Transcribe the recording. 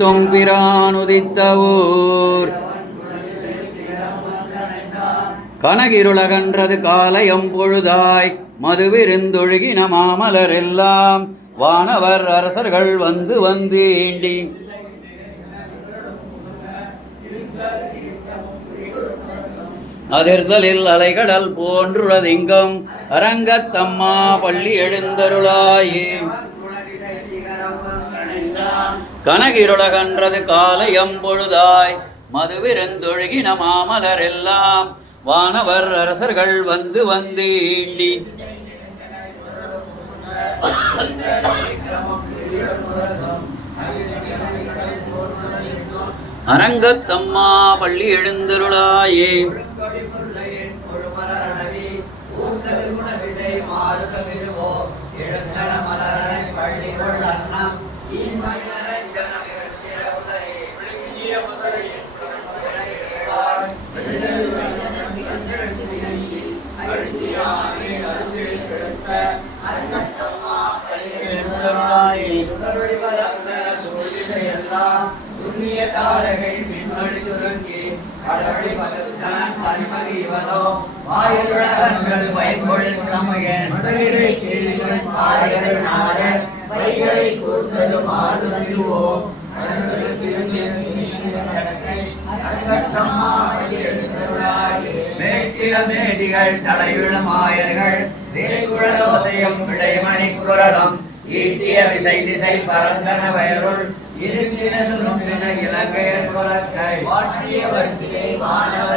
முத்தும் பிரானுதித்த ஊர் கனகிருளகன்றது காலையம் பொழுதாய் மதுவிருந்தொழுகின மாமலரெல்லாம் வானவர் அரசர்கள் வந்து வந்தீண்டி. அதிர்தலில் அலைகடல் போன்றுளதிங்கம் அரங்கத்தம்மா பள்ளி எழுந்தருளாயே. கனகிருளகன்றது காலையம் பொழுதாய் மதுவிருந்தொழுகின மாமலரெல்லாம் வானவர் அரசர்கள் வந்து வந்து ஈண்டி அரங்கத்தம்மா பள்ளி எழுந்தருளாயே. தாரகை மின்மணி சுருங்கி கடவுளி பகத்தான் பரிமதி இவனோ வாயுலகங்கள் பயன்பொழில் கமையன் மதுரை கேள்வன் பாறைகள் நார வைகளை கூர்ந்தது மாறுதலுவோ மேதிகள் தலைவிழும் ஆயர்கள் வேகுழலோசையும் விடைமணி குரலும் ஈட்டிய விசை திசை பரந்தன வயருள் இருந்தின இலங்கையர் குலக்கை வாட்டிய வரிசையை வானவர்